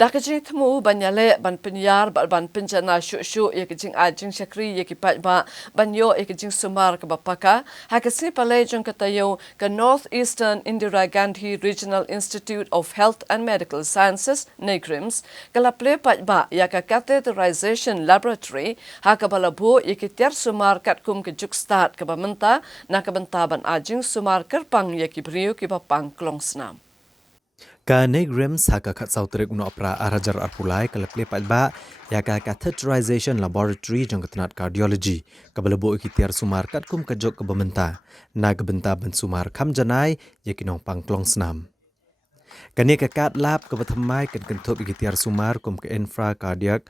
Dakajing temu banyale ban penyar ban penjana syu yakijing ajing syakri yakipat ba banyo yakijing sumar ke bapaka hakasni palejong katayo ke Northeastern Indira Gandhi Regional Institute of Health and Medical Sciences NEIGRIHMS kalaple pat ba yaka catheterization laboratory hakabalabu yakitiar sumar katkum ke jukstat ke bamenta na kabenta ban ajing sumar kerpang yakibriu ke bapang Klongsnam. Ka NEIGRIHMS haka kat sautrik uno opera arajar arpulai kalaple palba ya ka catheterization laboratory jong ketenat cardiology kabelebo ikitiar sumar kat kum kajok ke bementa na gebenta ben sumar kam janai ya ki nongpang Klongsnam. Kani ke Catlab ke bethamai kan kentup ikitiar sumar kum ke infracardiac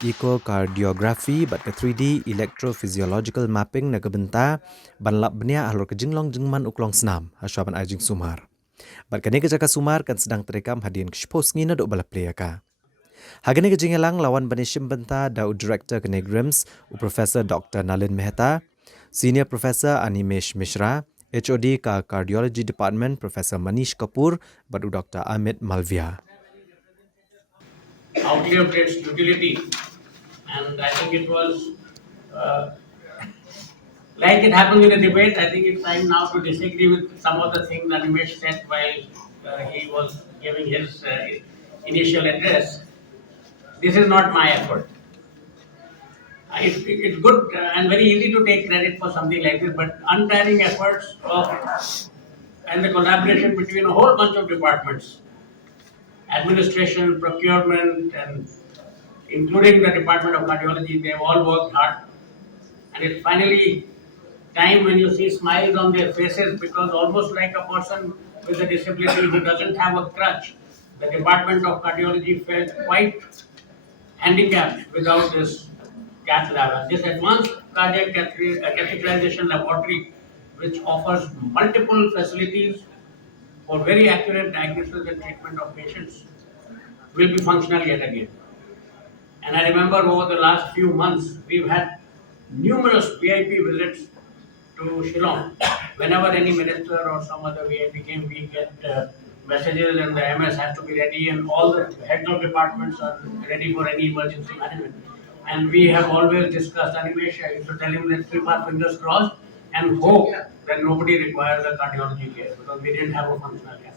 echocardiography bat ke 3D electrophysiological mapping na gebenta ban lab benia alur ke jinglong jingman Klongsnam hasyaban ajing sumar. Barkani ke jaka sumar kan sedang terekam hadian kespos ngina dok balap ka. Hagani ke jingelang lawan banishim benta dau director ke NEIGRIHMS Profesor Dr. Nalin Mehta, Senior Professor Animesh Mishra, HOD ka Cardiology Department Professor Manish Kapoor, badu Dr. Amit Malvia. Outlived its utility, and I think it was like it happened in the debate. I think it's time now to disagree with some of the things that Nimesh said while he was giving his initial address. This is not my effort. It's good and very easy to take credit for something like this, but untiring efforts and the collaboration between a whole bunch of departments, administration, procurement, and including the Department of Cardiology, they've all worked hard. And it's finally time when you see smiles on their faces, because almost like a person with a disability who doesn't have a crutch, the Department of Cardiology felt quite handicapped without this Cath lab. This advanced cardiac catheterization laboratory, which offers multiple facilities for very accurate diagnosis and treatment of patients, will be functional yet again. And I remember over the last few months, we've had numerous VIP visits to Shillong. Whenever any minister or some other VIP came, we get messages, and the MS has to be ready, and all the heads of departments are ready for any emergency management. And we have always discussed, Animesh, I used to tell him, let's keep our fingers crossed and hope that nobody requires a cardiology care, because we didn't have a functional care.